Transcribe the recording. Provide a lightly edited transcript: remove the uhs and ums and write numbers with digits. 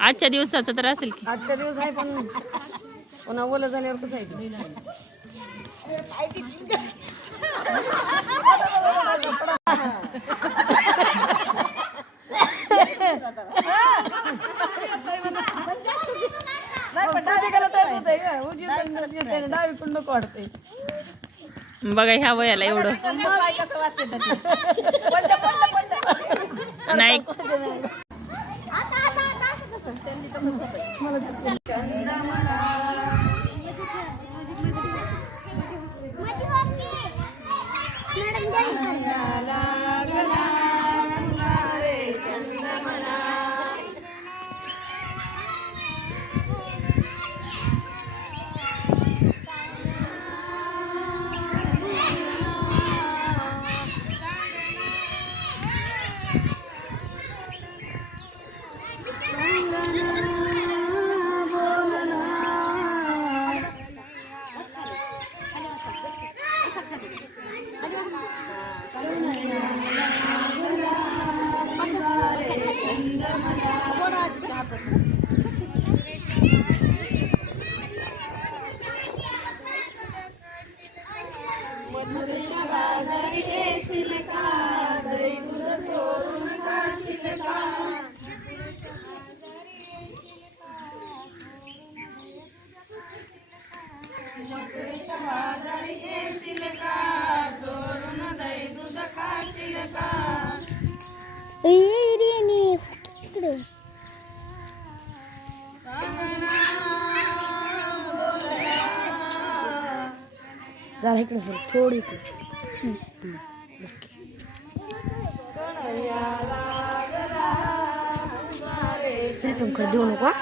आजच्या दिवसाचं तर असेल की. आजच्या दिवस आहे पण पुन्हा ओलं झाल्यावर कसं आहे डावीकडून नको वाटते बघा ह्या वयाला एवढं नाही. जरा इकडे सर थोडी इकडे तुमकडे देऊ नका